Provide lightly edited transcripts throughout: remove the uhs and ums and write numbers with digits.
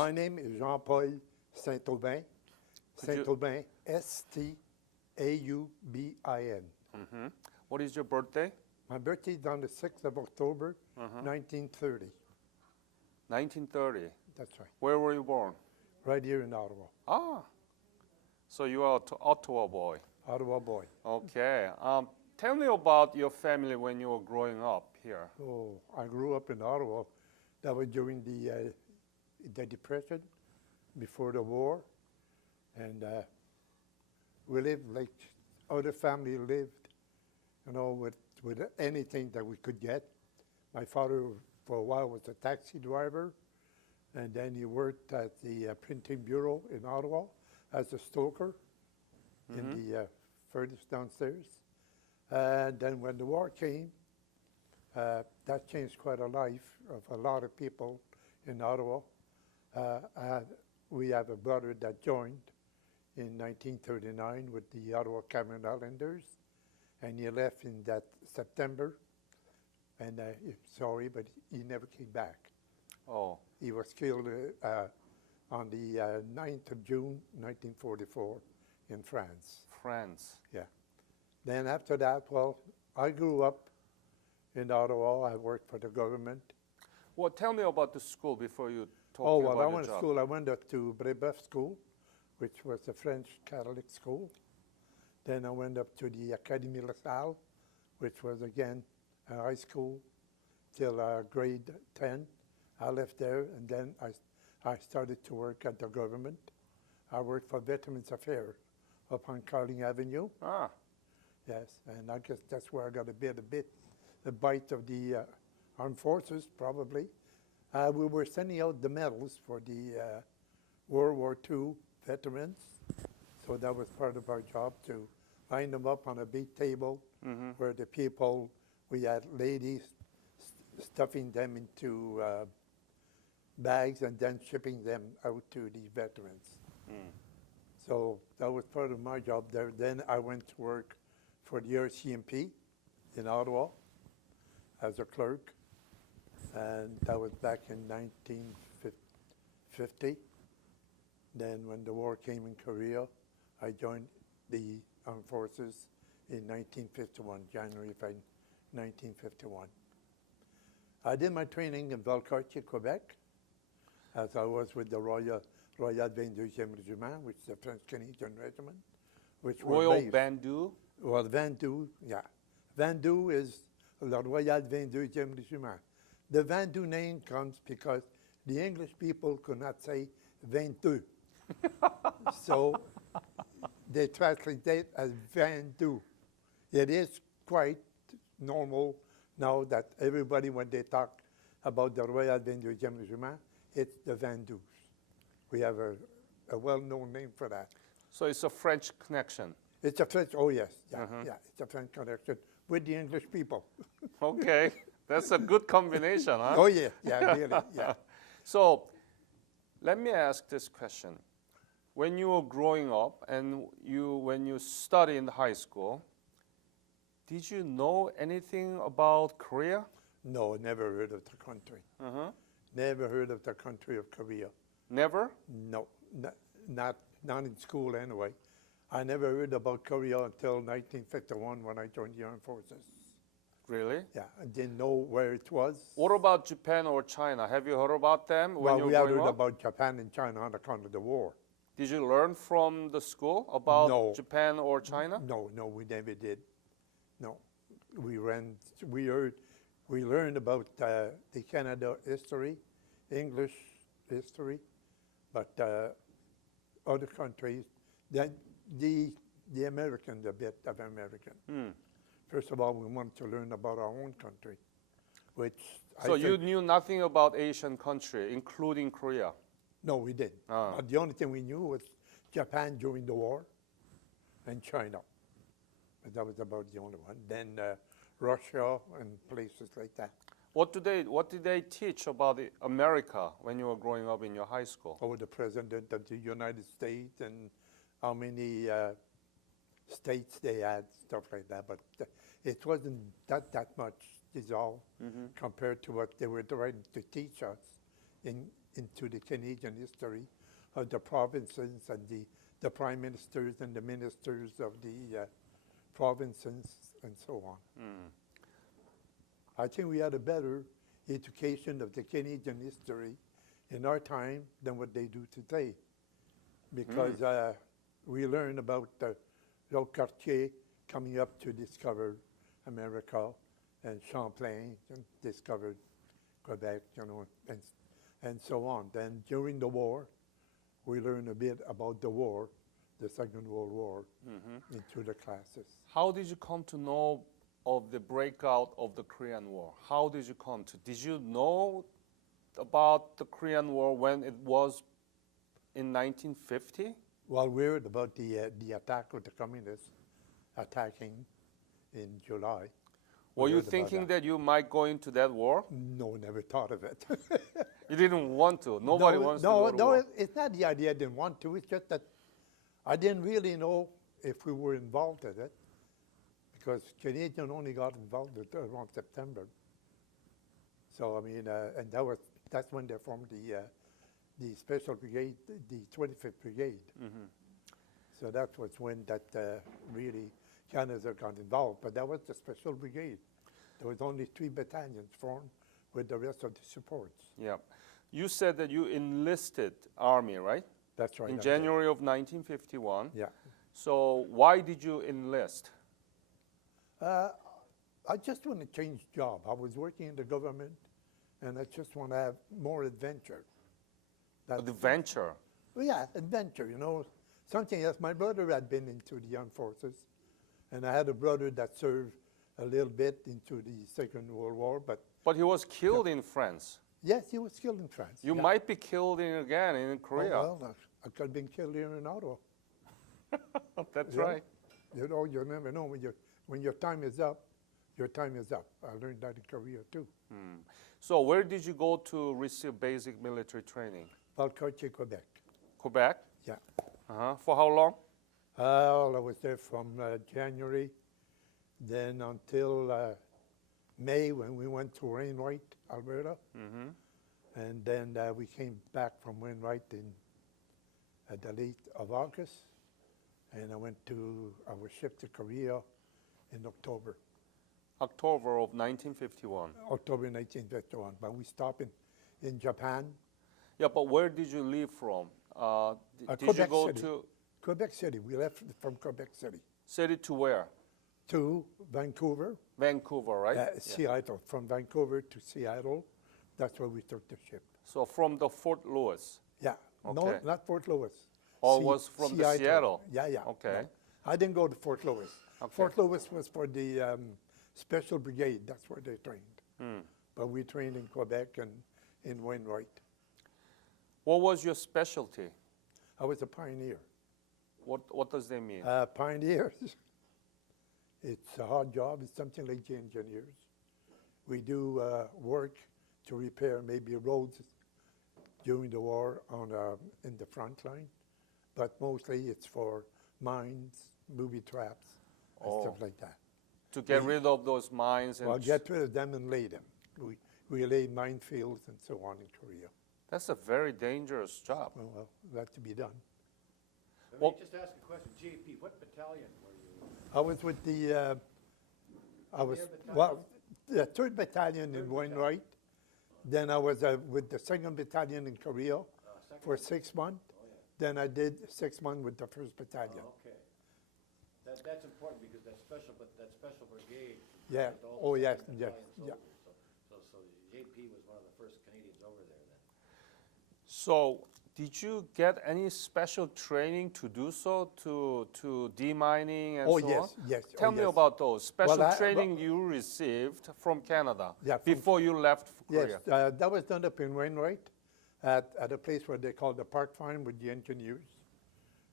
My name is Jean-Paul Saint-Aubin. Saint-Aubin, S-T-A-U-B-I-N. What is your birthday? My birthday is on the 6th of October, 1930. 1930. That's right. Where were you born? Right here in Ottawa. Ah, so you are an Ottawa boy. Ottawa boy. Okay. Tell me about your family when you were growing up here. Oh, I grew up in Ottawa. That was during the Depression, before the war. And we lived like other family lived, you know, with anything that we could get. My father, for a while, was a taxi driver, and then he worked at the printing bureau in Ottawa as a stoker in the furthest downstairs. And then when the war came, that changed quite a life of a lot of people in Ottawa. We have a brother that joined in 1939 with the Ottawa Cameron Islanders, and he left in that September, and sorry, but he never came back. Oh. He was killed on the 9th of June, 1944 in France. France. Yeah. Then after that, well, I grew up in Ottawa. I worked for the government. Well, tell me about the school before you talk Oh, about well, I your went to job. school. I went up to Breakout school, which was a French Catholic school. Then I went up to the Académie La Salle, which was again a high school till grade 10. I left there, and then I started to work at the government. I worked for Veterans Affairs up on Carling Avenue. Ah. Yes, and I guess that's where I got a bite of the armed forces, probably. We were sending out the medals for the World War II veterans, so that was part of our job to line them up on a big table where the people, we had ladies stuffing them into bags and then shipping them out to the veterans. So that was part of my job there. Then I went to work for the RCMP in Ottawa as a clerk, and that was back in 1950. Then when the war came in Korea, I joined the armed forces in 1951, January 1951. I did my training in Valcartier, Quebec, as I was with the Royal 22e Regiment, which is a French-Canadian regiment. Which Royal Bandu? Well, Vendu, yeah. Vendu is the Royal 22e Regiment. The Vendu name comes because the English people could not say 22. So they translate it as Vendu. It is quite normal now that everybody, when they talk about the Royal 22e Regiment, it's the Vendus. We have a well-known name for that. So it's a French connection. It's a French, oh yes, yeah, yeah, it's a French connection with the English people. Okay, that's a good combination, huh? Oh yeah, yeah, really, yeah. So let me ask this question. When you were growing up and when you studied in high school, did you know anything about Korea? No, never heard of the country. Never heard of the country of Korea. Never? No, not in school anyway. I never heard about Korea until 1951 when I joined the armed forces. Really? Yeah, I didn't know where it was. What about Japan or China? Have you heard about them when you were we had growing heard up? about Japan and China on account of the war. Did you learn from the school about No. Japan or China? No, we never did. No, we learned about the Canada history, English history, but other countries, the American, the bit of American. First of all, we wanted to learn about our own country, which So you knew nothing about Asian country, including Korea? No, we didn't. But the only thing we knew was Japan during the war and China. But that was about the only one. Then Russia and places like that. What did they teach about America when you were growing up in your high school? Over the president of the United States and how many states they had, stuff like that. But it wasn't that much, is all, compared to what they were trying to teach us in into the Canadian history of the provinces and the prime ministers and the ministers of the provinces and so on. I think we had a better education of the Canadian history in our time than what they do today, because we learn about the Cartier coming up to discover America, and Champlain discovered Quebec, and so on. Then during the war, we learn a bit about the war, the Second World War, into the classes. How did you come to know of the breakout of the Korean War? How did you come to? Did you know about the Korean War when it was in 1950? Well, we heard about the attack of the communists attacking in July. Were you thinking that you might go into that war? No, never thought of it. You didn't want to. Nobody wants to go to war. It's not the idea I didn't want to. It's just that I didn't really know if we were involved in it, because Canadians only got involved around September. So I mean, and that's when they formed the Special Brigade, the 25th Brigade. So that was when that really Canada got involved. But that was the Special Brigade. There was only 3 battalions formed with the rest of the supports. Yeah. You said that you enlisted Army, right? That's right. In January of 1951. Yeah. So why did you enlist? I just want to change job. I was working in the government, and I just want to have more adventure. Adventure? Well, yeah, adventure, something else. My brother had been into the armed forces, and I had a brother that served a little bit into the Second World War, But he was killed in France. Yes, he was killed in France. You might be killed again in Korea. Oh, well, I could have been killed here in Ottawa. That's right. You never know. When your time is up, your time is up. I learned that in Korea too. So where did you go to receive basic military training? Valcartier, Quebec. Quebec? Yeah. For how long? I was there from January, then until May, when we went to Wainwright, Alberta. And then we came back from Wainwright at the late of August. And I was shipped to Korea in October. October of 1951. October 1951. But we stopped in Japan. Yeah, but where did you leave from? Did Quebec you go City. to Quebec City. We left from Quebec City. City to where? To Vancouver. Vancouver, right? Seattle. From Vancouver to Seattle. That's where we took the ship. So from the Fort Lewis? Yeah. Okay. No, not Fort Lewis. Or was from the Seattle? Yeah. Okay. No. I didn't go to Fort Lewis. Okay. Fort Lewis was for the Special Brigade. That's where they trained. But we trained in Quebec and in Wainwright. What was your specialty? I was a pioneer. What does that mean? Pioneers, it's a hard job. It's something like the engineers. We do work to repair maybe roads during the war in the front line, but mostly it's for mines, booby traps, and stuff like that. To get rid of those mines? Well, get rid of them and lay them. We laid minefields and so on in Korea. That's a very dangerous job. Well, that to be done. Let me just ask a question. JP, what battalion were you? I was with the, the 3rd Battalion in Wainwright. Then I was with the 2nd Battalion in Korea for 6 months. Then I did 6 months with the 1st Battalion. Okay. That's important because that special brigade. Yeah. Oh, yes. Yeah. So JP was one of the first Canadians over there then. So did you get any special training to do so, to demining and so on? Yes. Tell me about those special Well, training you received from Canada Yeah, before you left Korea. Yes, that was done up in Wainwright at a place where they call the Park Farm with the engineers.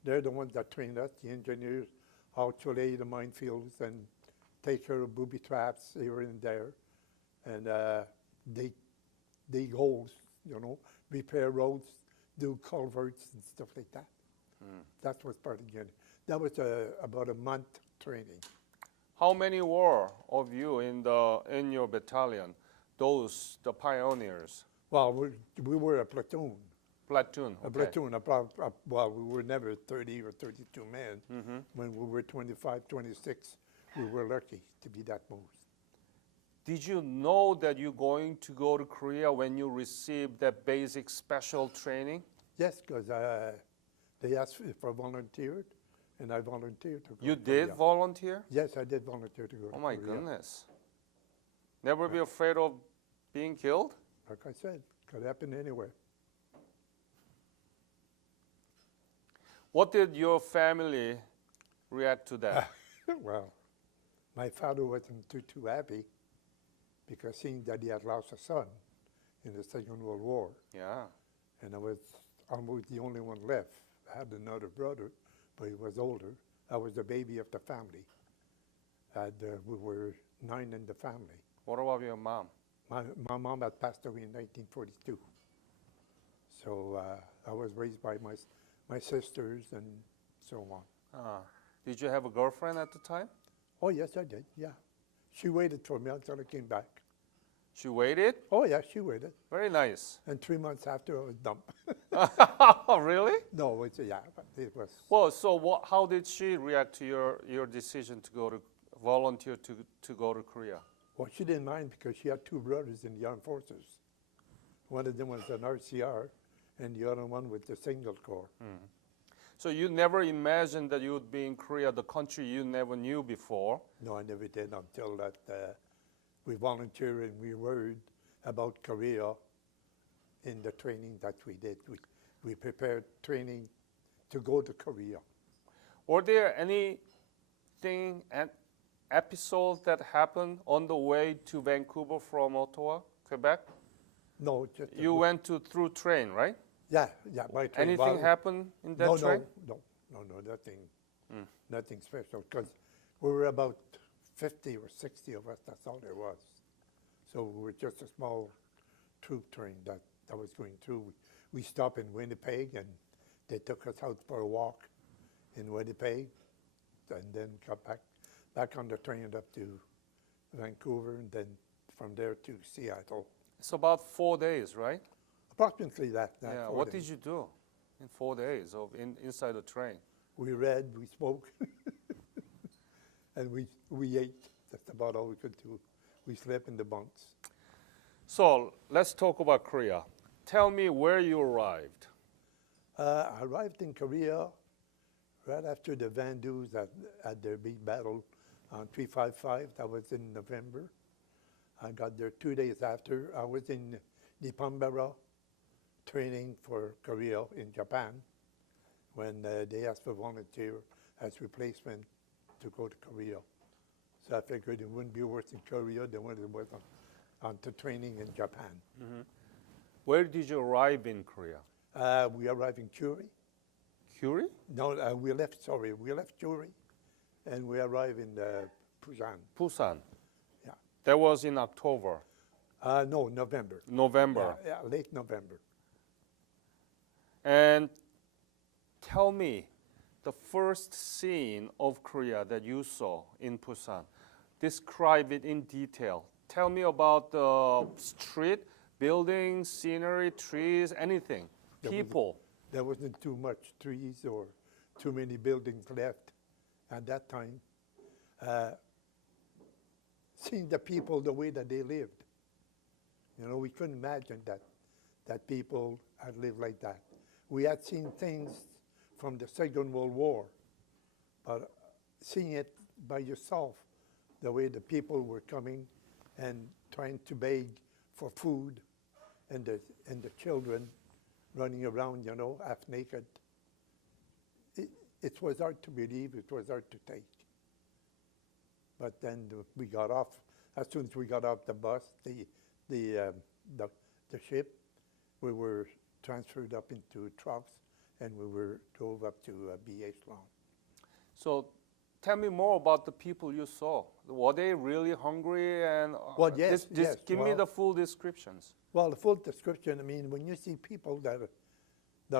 They're the ones that trained us, the engineers, how to lay the minefields and take care of booby traps here and there. And dig holes, repair roads, do culverts and stuff like that. That was part of the journey. That was about a month training. How many were of you in your battalion? The pioneers. Well, we were a platoon. Platoon. A Okay. platoon. Well, we were never 30 or 32 men. Mm-hmm. When we were 25, 26, we were lucky to be that most. Did you know that you're going to go to Korea when you received that basic special training? Yes, because they asked if I volunteered, and I volunteered to go You to did Korea. volunteer? Yes, I did volunteer to go to Oh my Korea. goodness. Never be afraid of being killed? Like I said, could happen anywhere. What did your family react to that? Well, my father wasn't too happy because seeing that he had lost a son in the Second World War, Yeah. and I was almost the only one left. I had another brother, but he was older. I was the baby of the family. And we were 9 in the family. What about your mom? My mom had passed away in 1942. So I was raised by my sisters and so on. Did you have a girlfriend at the time? Oh, yes, I did, yeah. She waited for me until I came back. She waited? Oh, yeah, she waited. Very nice. And 3 months after, I was dumped. Really? No, yeah, but it was. Well, so how did she react to your decision to go to volunteer to go to Korea? Well, she didn't mind because she had 2 brothers in the armed forces. One of them was an RCR, and the other one with the Signal Corps. So you never imagined that you would be in Korea, the country you never knew before. No, I never did until that we volunteered and we heard about Korea in the training that we did. We prepared training to go to Korea. Were there anything, an episode that happened on the way to Vancouver from Ottawa, Quebec? No, just You went through train, right? Yeah, by train. Anything happened in that no, train? No, nothing special. Because we were about 50 or 60 of us. That's all there was. So we were just a small troop train that was going through. We stopped in Winnipeg, and they took us out for a walk in Winnipeg, and then got back on the train up to Vancouver, and then from there to Seattle. It's about 4 days, right? Approximately that. Yeah. 4 What days. did you do in 4 days inside the train? We read, we spoke, and we ate. That's about all we could do. We slept in the bunks. So let's talk about Korea. Tell me where you arrived. I arrived in Korea right after the Vandus had their big battle on 355. That was in November. I got there 2 days after. I was in Nipambara training for Korea in Japan when they asked for volunteer as replacement to go to Korea. So I figured it wouldn't be worse in Korea than what it was on to training in Japan. Where did you arrive in Korea? We arrived in Curie. Curie? No, we left Curie, and we arrived in Busan. Busan. Yeah. That was in October. No, November. November. Yeah, late November. And tell me the first scene of Korea that you saw in Busan. Describe it in detail. Tell me about the street, buildings, scenery, trees, anything. People. There wasn't too much trees or too many buildings left at that time. Seeing the people the way that they lived. You know, we couldn't imagine that people had lived like that. We had seen things from the Second World War, but seeing it by yourself, the way the people were coming and trying to beg for food, and the children running around, you know, half naked. It was hard to believe, it was hard to take. But then we got off, as soon as we got off the bus, the ship, we were transferred up into trucks, and we were drove up to BH Long. So tell me more about the people you saw. Were they really hungry? And Well, yes, yes, give me well- the full descriptions. Well, the full description, I mean, when you see people that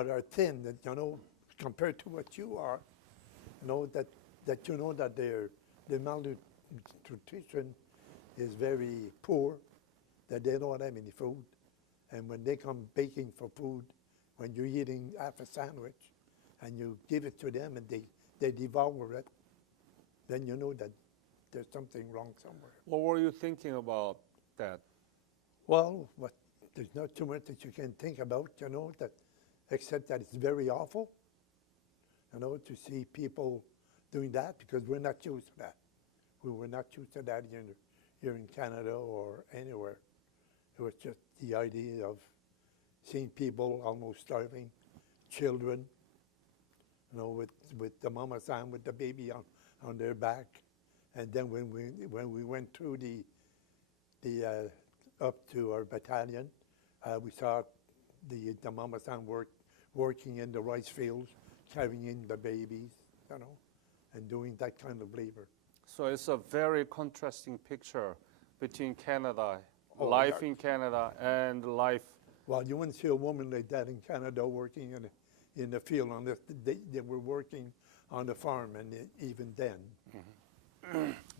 are thin, that, you know, compared to what you are, you know, that you know that their malnutrition is very poor, that they don't have any food, And when they come begging for food, when you're eating half a sandwich and you give it to them and they devour it, then you know that there's something wrong somewhere. What were you thinking about that? Well, there's not too much that you can think about, except that it's very awful, to see people doing that, because we're not used to that. We were not used to that here in Canada or anywhere. It was just the idea of seeing people almost starving, children, with the mama san with the baby on their back. And then when we went through the up to our battalion, we saw the mama san working in the rice fields, carrying in the babies, and doing that kind of labor. So it's a very contrasting picture between Canada, Oh, life yeah. in Canada and life. Well, you wouldn't see a woman like that in Canada working in the field unless they were working on the farm, and even then.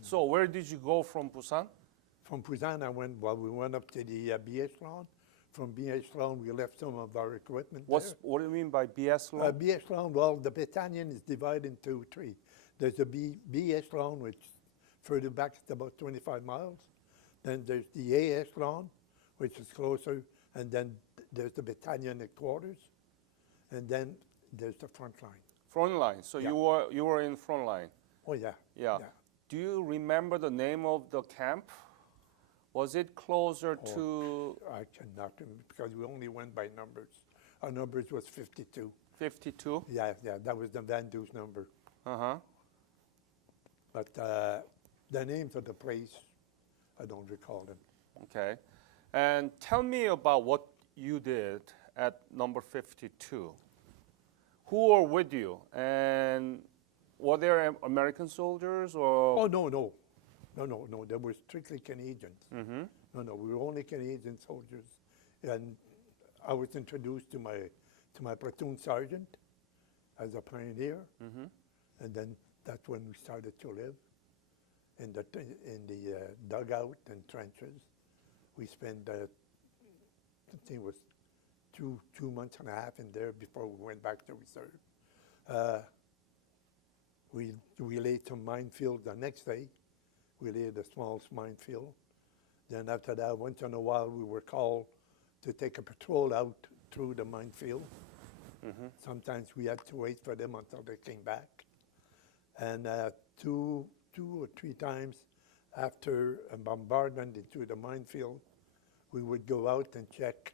So where did you go from Busan? From Busan, we went up to the BH-Lawn. From BH-Lawn, we left some of our equipment there. What do you mean by BS law? BH-Lawn, well, the battalion is divided into three. There's the BH-Lawn, which further back is about 25 miles. Then there's the AS-Lawn, which is closer, and then there's the battalion headquarters, and then there's the front line. Front line. So Yeah. you were in front line. Oh, yeah. Yeah. Do you remember the name of the camp? Was it closer to I cannot remember, because we only went by numbers. Our numbers was 52. 52? Yeah, that was the Van Du's number. Uh-huh. But the names of the place, I don't recall them. Okay. And tell me about what you did at number 52. Who were with you? And were there American soldiers or? Oh, no. They were strictly Canadians. Mm-hmm. No, we were only Canadian soldiers. And I was introduced to my platoon sergeant as a pioneer. Mm-hmm. And then that's when we started to live in the dugout and trenches. We spent, I think it was two months and a half in there before we went back to reserve. We laid some minefield the next day. We laid a small minefield. Then after that, once in a while, we were called to take a patrol out through the minefield. Mm-hmm. Sometimes we had to wait for them until they came back. And two or three times after a bombardment into the minefield, we would go out and check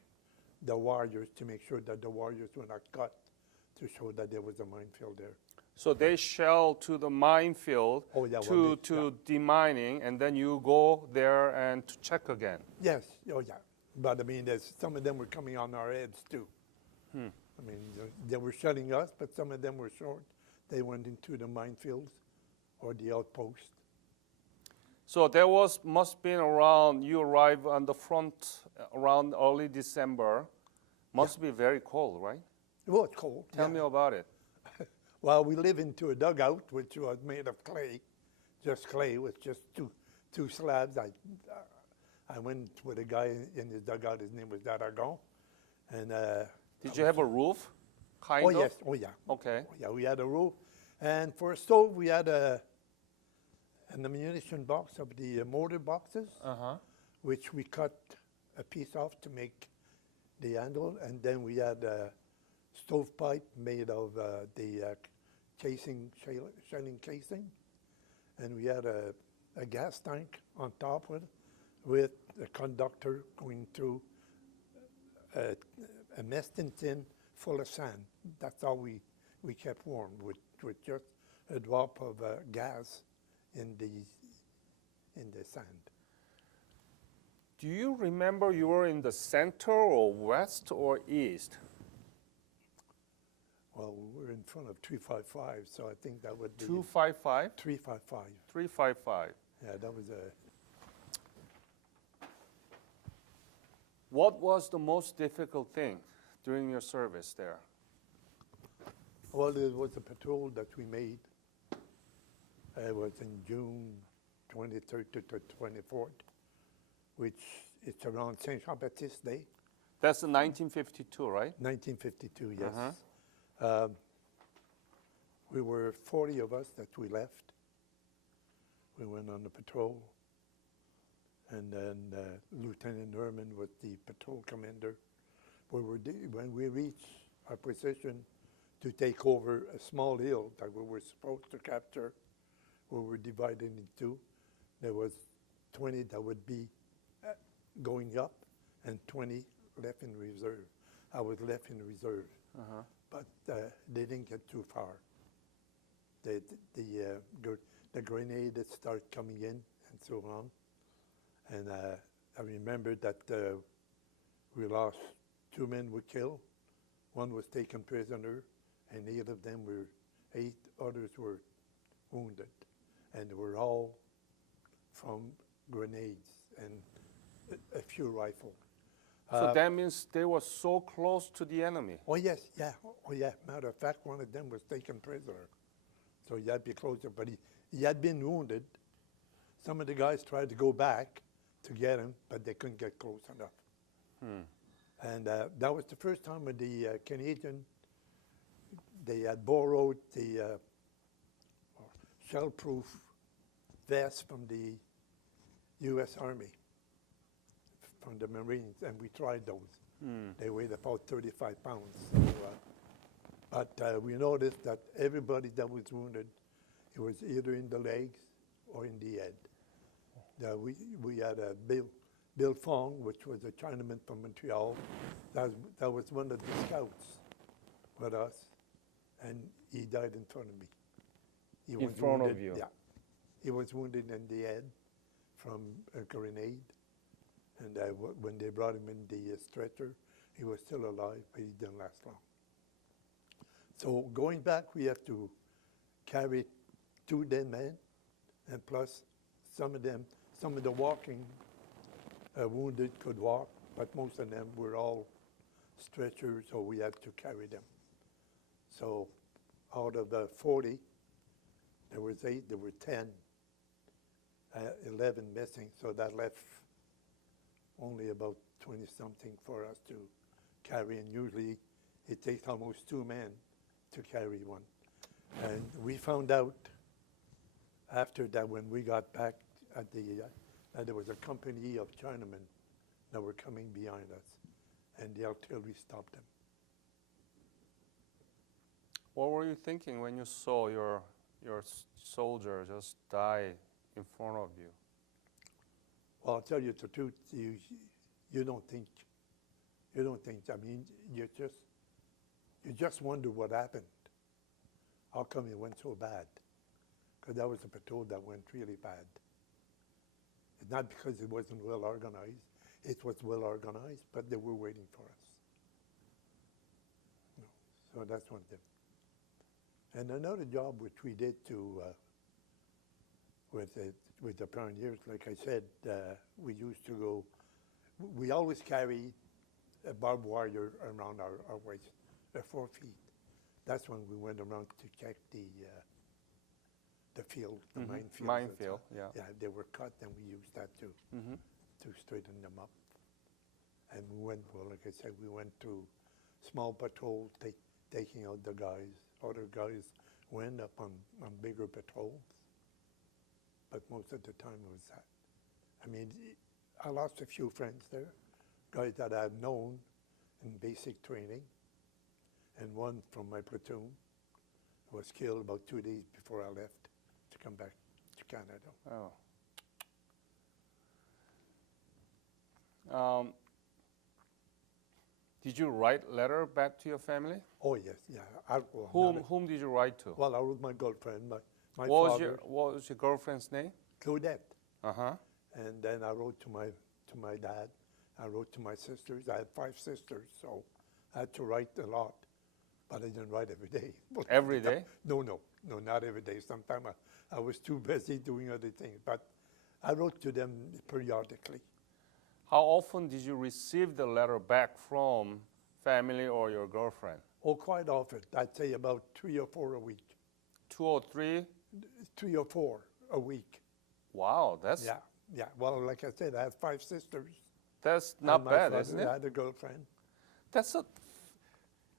the warriors to make sure that the warriors were not cut, to show that there was a minefield there. So they shell to the minefield Oh, yeah, to demining, and then you go there and to check again. Yes, oh yeah. But I mean, some of them were coming on our heads too. I mean, they were shelling us, but some of them were short. They went into the minefields or the outpost. So there must been around, you arrived on the front around early December. Must be very cold, right? It was cold. Tell me about it. Well, we live into a dugout, which was made of clay, just clay with just two slabs. I went with a guy in his dugout. His name was Daragon, and Did you have a roof? Kind oh of? yes, oh yeah, Okay. oh, yeah. We had a roof, and for a stove we had an ammunition box of the mortar boxes, Uh-huh. which we cut a piece off to make the handle, and then we had a stovepipe made of the shelling casing, and we had a gas tank on top with a conductor going through a nesting tin full of sand. That's how we kept warm, with just a drop of gas in the sand. Do you remember you were in the center or west or east? Well, we were in front of 355, so I think that would be 255? 355. 355. Yeah, that was a. What was the most difficult thing during your service there? Well, it was a patrol that we made. It was in June 23rd to the 24th, which it's around Saint Jean-Baptiste Day. That's 1952, right? 1952, yes. Uh-huh. We were 40 of us that we left. We went on the patrol. And then Lieutenant Norman was the patrol commander. When we reached our position to take over a small hill that we were supposed to capture, we were divided in two. There was 20 that would be going up and 20 left in reserve. I was left in reserve, but they didn't get too far. The grenade had started coming in and so on. And I remember that we lost 2 men were killed. 1 was taken prisoner, and 8 others were wounded. And they were all from grenades and a few rifles. So that means they were so close to the enemy. Oh, yes, yeah. Oh, yeah. Matter of fact, 1 of them was taken prisoner. So he had to be closer, but he had been wounded. Some of the guys tried to go back to get him, but they couldn't get close enough. And that was the first time when the Canadian, they had borrowed the shell-proof vest from the U.S. Army, from the Marines, and we tried those. They weighed about 35 pounds. So, but we noticed that everybody that was wounded, it was either in the legs or in the head. We had a Bill Fong, which was a Chinaman from Montreal. That was one of the scouts with us, and he died in front of me. He In was front wounded, of you? Yeah. He was wounded in the head from a grenade. And when they brought him in the stretcher, he was still alive, but he didn't last long. So going back, we have to carry 2 dead men, and plus some of the walking wounded could walk, but most of them were all stretchers, so we had to carry them. So out of the 40, there was 8, there were 10, 11 missing, so that left only about 20-something for us to carry, and usually it takes almost 2 men to carry one. And we found out after that when we got back at that there was a company of Chinamen that were coming behind us, and the artillery stopped them. What were you thinking when you saw your soldier just die in front of you? Well, I'll tell you the truth, you don't think, I mean, you just wonder what happened. How come it went so bad? Because that was a patrol that went really bad. It's not because it wasn't well organized. It was well organized, but they were waiting for us. So that's one thing. And another job which we did with the pioneers, like I said, we used to go, we always carried a barbed wire around our waist, 4 feet. That's when we went around to check the field, the minefield. Minefield, yeah. Yeah, they were cut, and we used that to straighten them up. And we went, well, like I said, we went to small patrols, taking out the guys. Other guys went up on bigger patrols. But most of the time it was that. I mean, I lost a few friends there, guys that I had known in basic training. And one from my platoon was killed about 2 days before I left to come back to Canada. Oh. Did you write letter back to your family? Oh, yes, yeah. Whom did you write to? Well, I wrote my girlfriend, my What father. what was your girlfriend's name? Claudette. Uh-huh. And then I wrote to my dad. I wrote to my sisters. I had 5 sisters, so I had to write a lot. But I didn't write every day. Every day? No, not every day. Sometimes I was too busy doing other things. But I wrote to them periodically. How often did you receive the letter back from family or your girlfriend? Oh, quite often. I'd say about 3 or 4 a week. 2 or 3? 3 or 4 a week. Wow, that's... Yeah. Well, like I said, I have 5 sisters. That's And not my bad, father isn't it? had a girlfriend. That's a.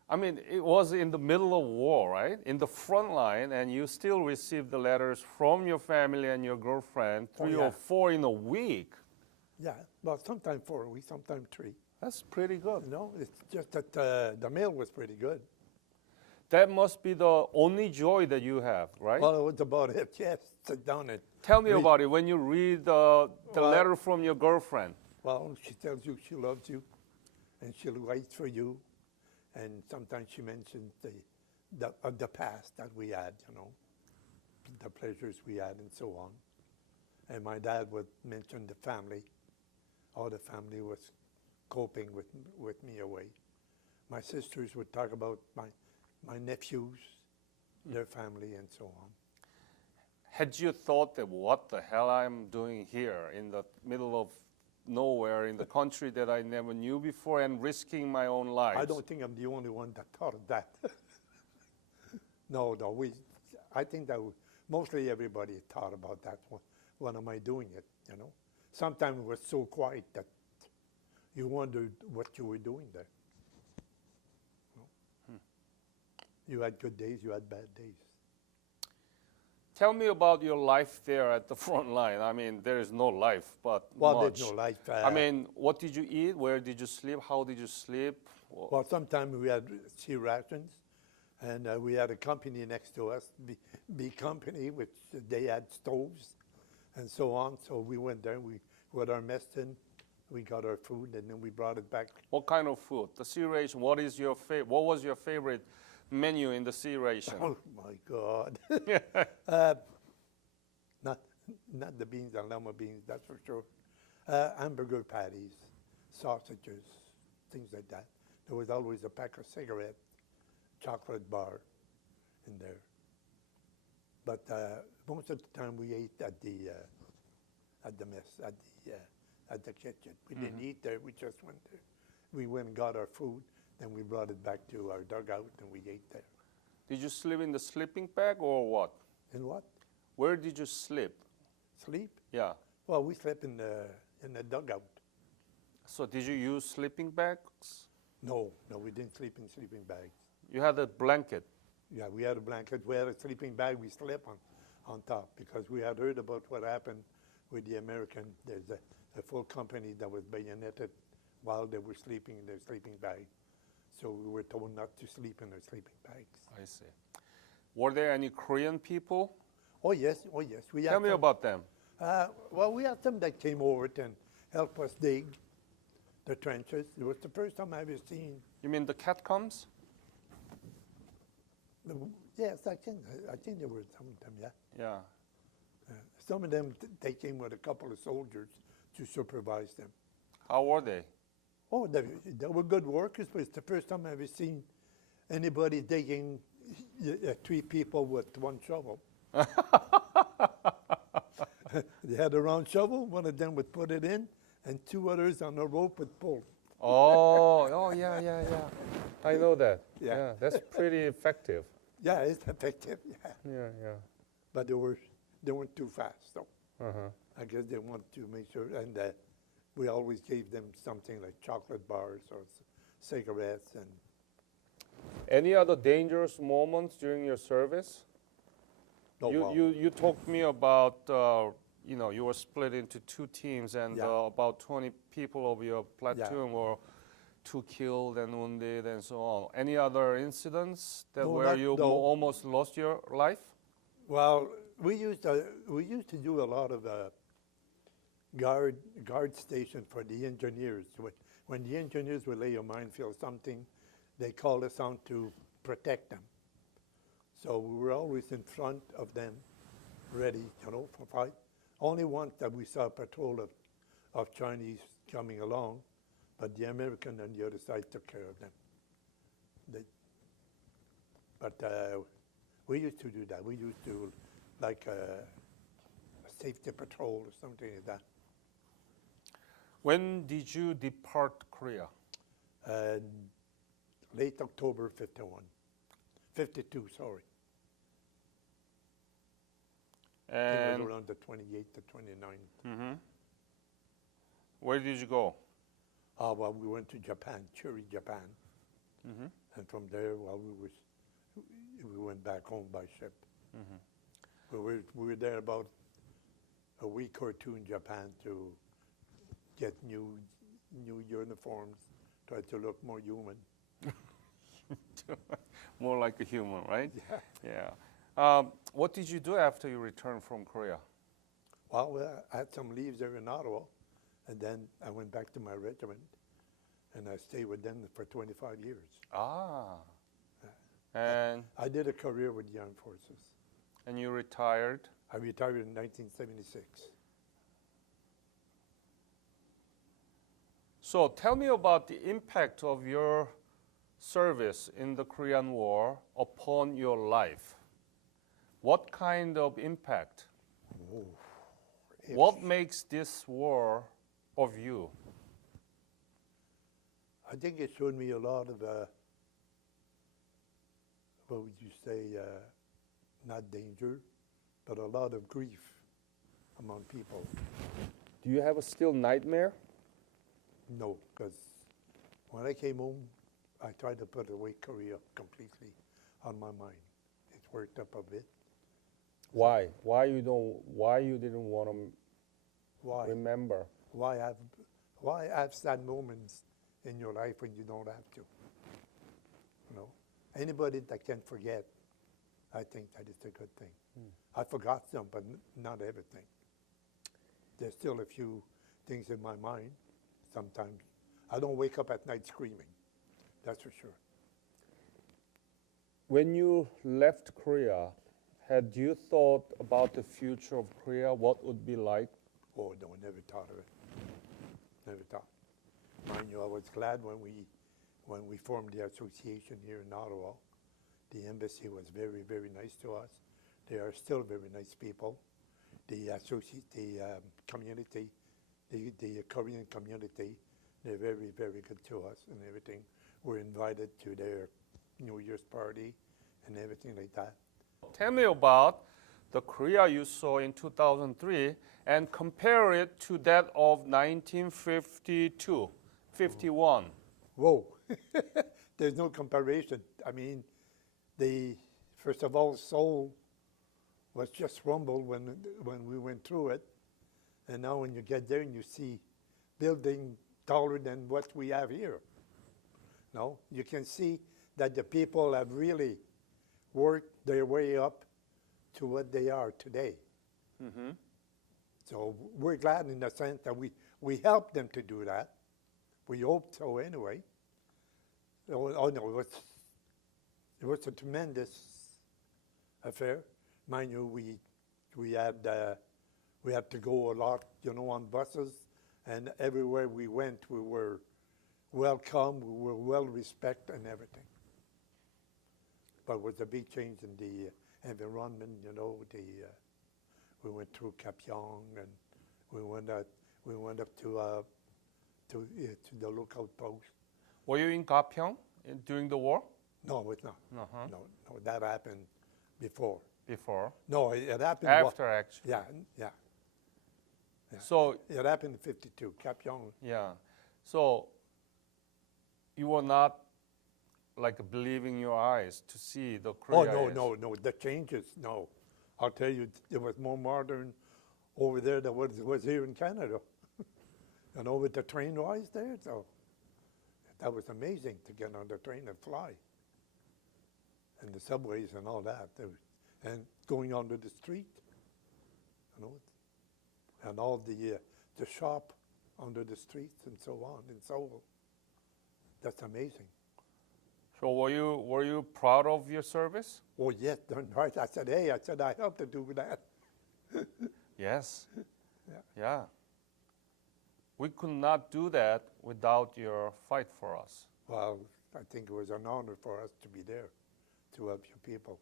I mean, it was in the middle of war, right? In the front line, and you still received the letters from your family and your girlfriend, Oh, 3 yeah. or 4 in a week. Yeah, well, sometimes 4 weeks, sometimes 3. That's pretty good. You know, it's just that the mail was pretty good. That must be the only joy that you have, right? Well, it was about it. Yes, sit down and Tell me read. about it when you read the Well- letter from your girlfriend. Well, she tells you she loves you, and she'll wait for you, and sometimes she mentions the past that we had, you know, the pleasures we had, and so on. And my dad would mention the family, how the family was coping with me away. My sisters would talk about my nephews, their family, and so on. Had you thought that what the hell I'm doing here in the middle of nowhere in the country that I never knew before and risking my own life? I don't think I'm the only one that thought of that. No, I think that mostly everybody thought about that. When am I doing it, you know? Sometimes it was so quiet that you wondered what you were doing there. You had good days, you had bad days. Tell me about your life there at the front line. I mean, there is no life, but Well, much. there's no life. I mean, what did you eat? Where did you sleep? How did you sleep? Well, sometimes we had sea rations, and we had a company next to us, B Company, which they had stoves and so on. So we went there, we got our mess in, we got our food, and then we brought it back. What kind of food? The sea ration. What was your favorite menu in the sea ration? Oh my God! Not the beans and lima beans, that's for sure. Hamburger patties, sausages, things like that. There was always a pack of cigarettes, chocolate bar in there. But most of the time we ate at the mess, at the kitchen. We didn't eat there, we just went there. We went and got our food, then we brought it back to our dugout and we ate there. Did you sleep in the sleeping bag or what? And what? Where did you sleep? Sleep? Yeah. Well, we slept in the dugout. So did you use sleeping bags? No, we didn't sleep in sleeping bags. You had a blanket. Yeah, we had a blanket, we had a sleeping bag we slept on top because we had heard about what happened with the American. There's a full company that was bayoneted while they were sleeping in their sleeping bag. So we were told not to sleep in their sleeping bags. I see. Were there any Korean people? Oh yes. We had Tell me some, about them. well, we had some that came over and helped us dig the trenches. It was the first time I ever seen. You mean the catcoms? Yes, I think there were some of them, yeah. Yeah. Some of them, they came with a couple of soldiers to supervise them. How were they? Oh, they were good workers, but it's the first time I've ever seen anybody digging 3 people with 1 shovel. They had a round shovel, one of them would put it in, and 2 others on a rope would pull. Oh, yeah. I know that. Yeah. That's pretty effective. Yeah, it's effective, yeah. Yeah. But they weren't too fast, though. Uh-huh. I guess they wanted to make sure, and we always gave them something like chocolate bars or cigarettes. And Any other dangerous moments during your service? well, You talked to me about, you were split into 2 teams and Yeah. about 20 people of your platoon were 2 killed and wounded and so on. Any other incidents where you almost lost your life? well, we used to do a lot of guard station for the engineers. When the engineers would lay a minefield something, they called us on to protect them. So we were always in front of them, ready, for fight. Only once that we saw a patrol of Chinese coming along, but the American on the other side took care of them. We used to do that. We used to, like a safety patrol or something like that. When did you depart Korea? Late October 52, sorry. It And was around the 28th to 29th. where did you go? Well, we went to Japan, Churi, Japan. And from there, well, we went back home by ship. We were there about a week or two in Japan to get new uniforms, try to look more human. More like a human, right? Yeah. Yeah. What did you do after you returned from Korea? Well, I had some leaves there in Ottawa, and then I went back to my regiment, and I stayed with them for 25 years. Ah. And I did a career with the armed forces. you retired? I retired in 1976. So tell me about the impact of your service in the Korean War upon your life. What kind of impact? What makes this war of you? I think it showed me a lot of, what would you say, not danger, but a lot of grief among people. Do you have a still nightmare? No, because when I came home, I tried to put away Korea completely on my mind. It worked up a bit. Why? Why you didn't want to Why? remember? Why have sad moments in your life when you don't have to? You know, anybody that can forget, I think that is a good thing. I forgot some, but not everything. There's still a few things in my mind. Sometimes I don't wake up at night screaming. That's for sure. When you left Korea, had you thought about the future of Korea? What would be like? Oh no, never thought of it. Never thought. Mind you, I was glad when we formed the association here in Ottawa. The embassy was very, very nice to us. They are still very nice people. The community, the Korean community, they're very, very good to us and everything. We're invited to their New Year's party and everything like that. Tell me about the Korea you saw in 2003 and compare it to that of 1952, 51. Whoa, there's no comparison. I mean, first of all, Seoul was just rumbled when we went through it. And now when you get there and you see building taller than what we have here, no, you can see that the people have really worked their way up to what they are today. So we're glad in the sense that we helped them to do that. We hope so anyway. Oh no, it was a tremendous affair. Mind you, we had to go a lot, on buses, and everywhere we went, we were welcome, we were well respected and everything. But it was a big change in the environment, we went through Kapyong and we went up to the lookout post. Were you in Gapyeong during the war? No, it's not. Uh-huh. No, that happened before. Before? No, it happened After, actually. Yeah. So, It happened in 52, Kapyong. yeah. So, you were not like believing your eyes to see the Korea. Oh, no, the changes, no. I'll tell you, it was more modern over there than what it was here in Canada. With the train rides there, so that was amazing to get on the train and fly. And the subways and all that. And going onto the street, and all the shop under the streets and so on in Seoul. That's amazing. So were you proud of your service? Oh, yes, darn right. I said, I helped to do that. Yes. Yeah. Yeah. We could not do that without your fight for us. Well, I think it was an honor for us to be there to help you people.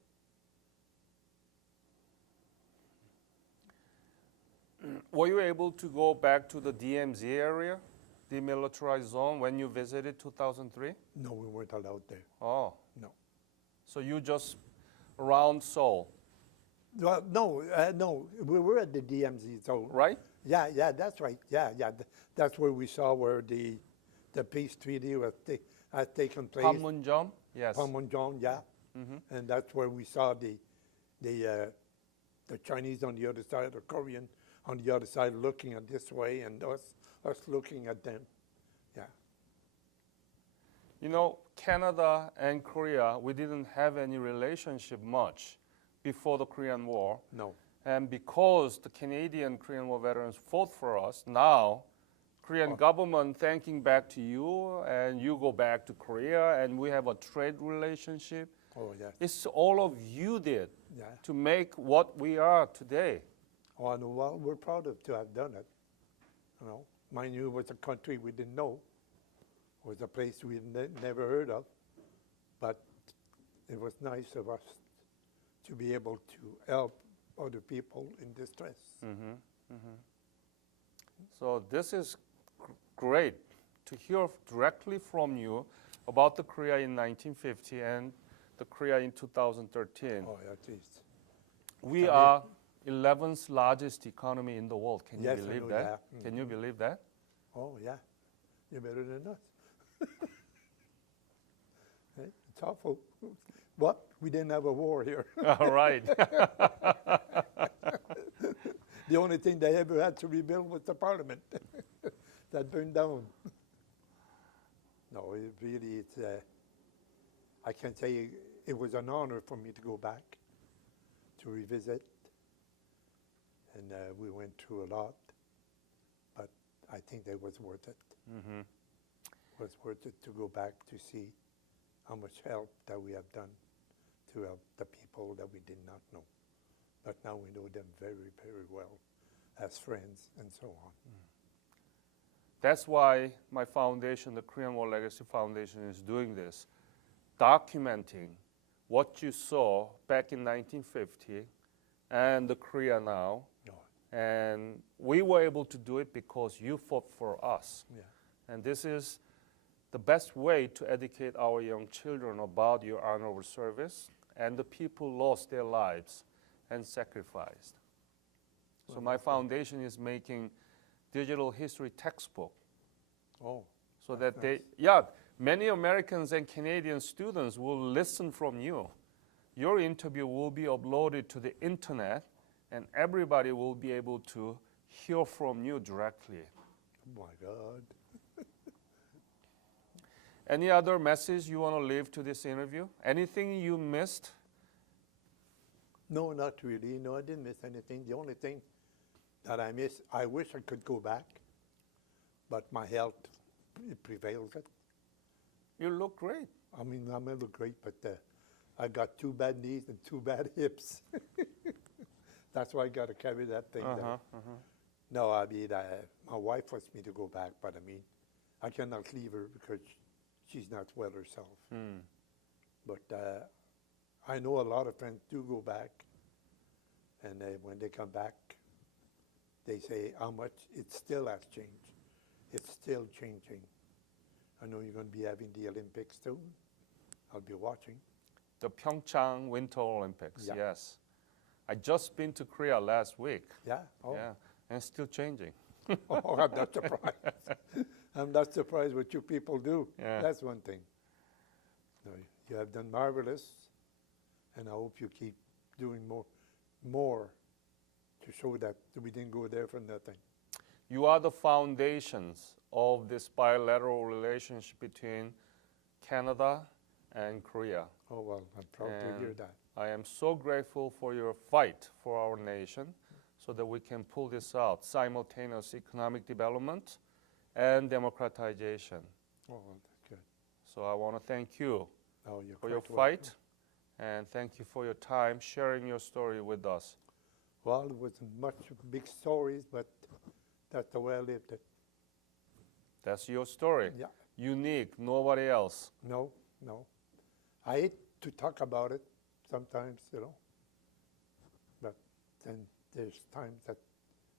Were you able to go back to the DMZ area, demilitarized zone, when you visited 2003? No, we weren't allowed there. Oh. No. So you just around Seoul, Well, no, we were at the DMZ zone. right? Yeah, that's right. Yeah, that's where we saw where the the peace treaty had taken place. Panmunjom, yes. Panmunjom, yeah. And that's where we saw the Chinese on the other side, the Korean on the other side looking at this way, and us looking at them. Yeah. You know, Canada and Korea, we didn't have any relationship much before the Korean War. No. And because the Canadian Korean War veterans fought for us, now Korean government thanking back to you, and you go back to Korea, and we have a trade relationship. Oh, yes. It's all of you did Yeah. to make what we are today. Oh, and well, we're proud to have done it. You know, mind you, it was a country we didn't know. It was a place we never heard of. But it was nice of us to be able to help other people in distress. So this is great to hear directly from you about the Korea in 1950 and the Korea in 2013. Oh, yeah, geez. We are 11th largest economy in the world. Can you Yes, I believe know that? that. Can you believe that? Oh, yeah. You're better than us. It's awful. What? We didn't have a war here. All right. The only thing they ever had to rebuild was the parliament that burned down. No, it really, I can tell you, it was an honor for me to go back to revisit. And we went through a lot, but I think it was worth it. It was worth it to go back to see how much help that we have done to help the people that we did not know. But now we know them very, very well as friends and so on. That's why my foundation, the Korean War Legacy Foundation, is doing this, documenting what you saw back in 1950 and the Korea now. No. And we were able to do it because you fought for us. Yeah. And this is the best way to educate our young children about your honorable service and the people lost their lives and sacrificed. So my foundation is making digital history textbook Oh, so that's that nice. many Americans and Canadian students will listen from you. Your interview will be uploaded to the internet and everybody will be able to hear from you directly. Oh my God. Any other message you want to leave to this interview? Anything you missed? No, not really. No, I didn't miss anything. The only thing that I miss, I wish I could go back, but my health it prevails it. You look great. I mean, I may look great, but I got 2 bad knees and 2 bad hips. That's why I got to carry that thing down. No, I mean, my wife wants me to go back, but I mean, I cannot leave her because she's not well herself. But I know a lot of friends do go back, and when they come back, they say how much it still has changed. It's still changing. I know you're going to be having the Olympics soon. I'll be watching. The Pyeongchang Winter Olympics, Yeah. yes. I just been to Korea last week. Yeah? Oh, Yeah, and it's still changing. oh I'm not surprised. I'm not surprised what you people do. Yeah. That's one thing. No, you have done marvelous, and I hope you keep doing more to show that we didn't go there for nothing. You are the foundations of this bilateral relationship between Canada and Korea. Oh, well, I'm proud to hear And that. I am so grateful for your fight for our nation so that we can pull this out, simultaneous economic development and democratization. Oh, well, that's good. So I want to thank you Oh, you're for your quite welcome. fight and thank you for your time sharing your story with us. Well, it wasn't much big stories, but that's the way I lived it. That's your story. Yeah. Unique, nobody else. No. I hate to talk about it sometimes, but then there's times that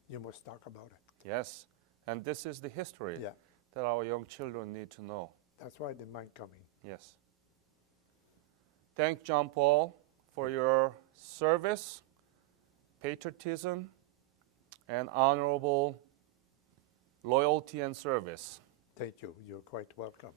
you must talk about it. Yes. And this is the history Yeah, that our young children need to know. that's why they mind coming. Yes. Thank John Paul for your service, patriotism, and honorable loyalty and service. Thank you. You're quite welcome.